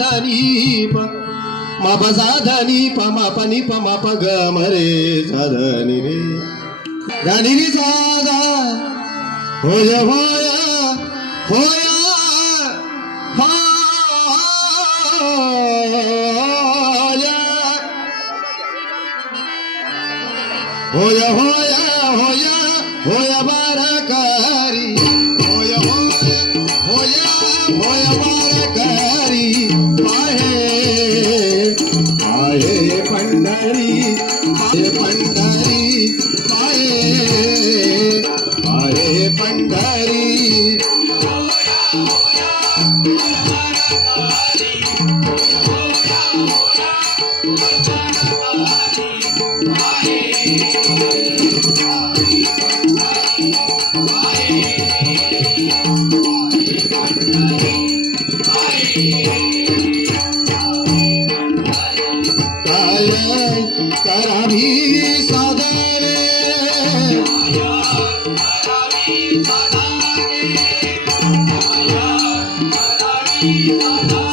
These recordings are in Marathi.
धनी प मा प सा धनी प मा प नि प मा प ग म रे सा धनी रे धनी रे सा गा होया होया होया होया होया होया होया बारकारी होया होया होया होया बारकारी पाहे पाहे पंढरी पाहे पंढरी पाहे पाहे पंढरी करावी साधने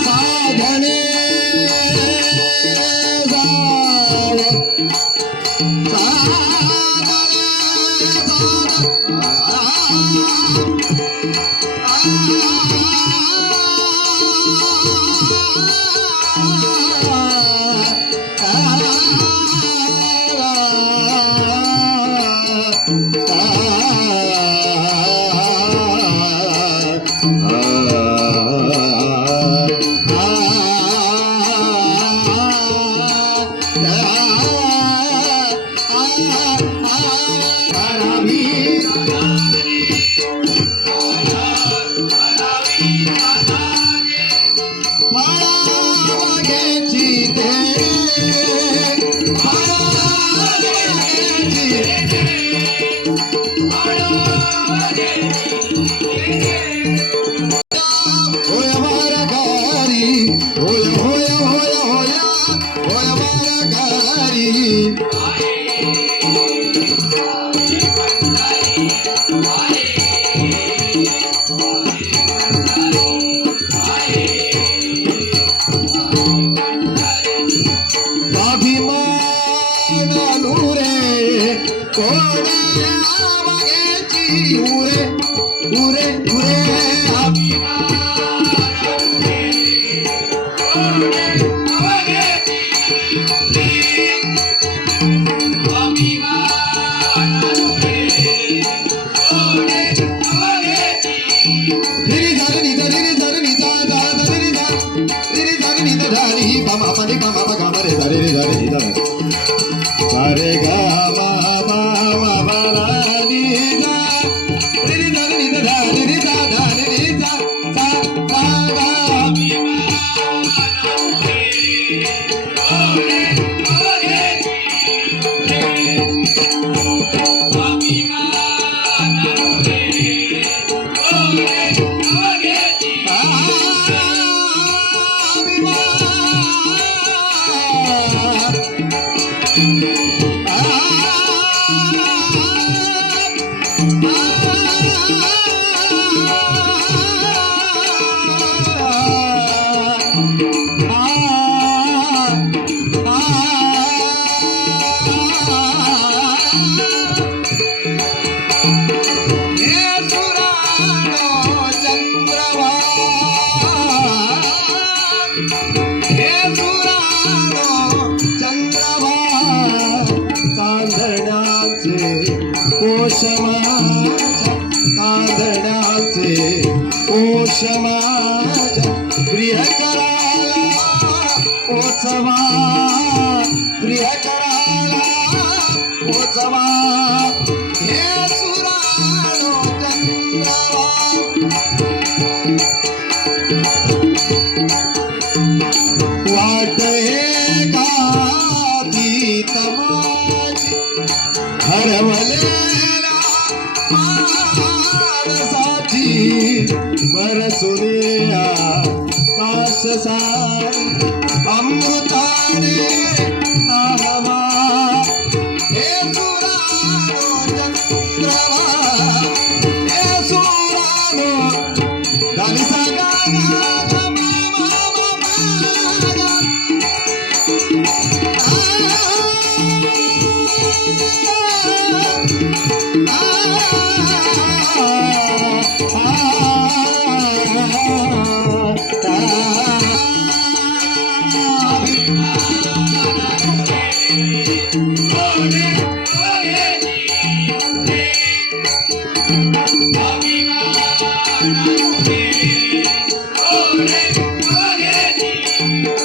साधने Sare ga ma ba ma ba la ni da ni da ni da da ni da da ni da sa sa ga mi ma प्रिय कराला ओचवा प्रिय कराला ओचवा हे सुरानो चंद्रवा वाट हे गाती तमाची हरवलेला मानसाची बरसुनिया काशसारी अमृताने नाहवा हे सुरानो चंद्रवा हे सुरानो दानिसा गा गा मा मा मा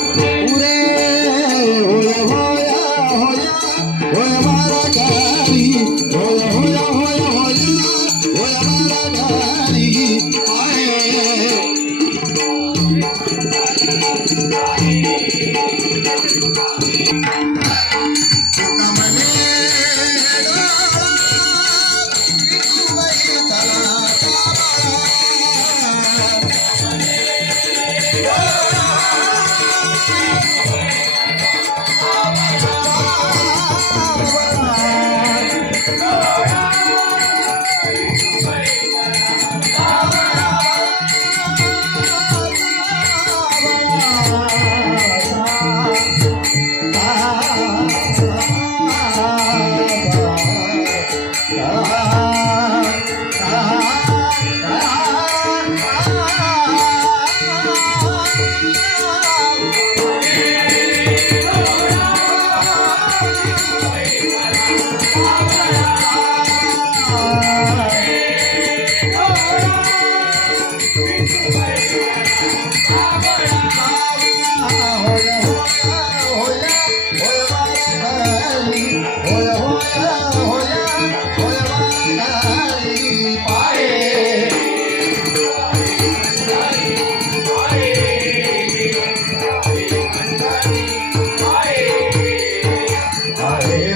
उरे होया होया होया होया मारा गारी होया होया होया होया होया मारा गारी आए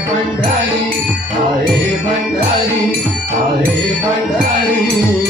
भंडारी, हरे भंडारी, हरे भंडारी.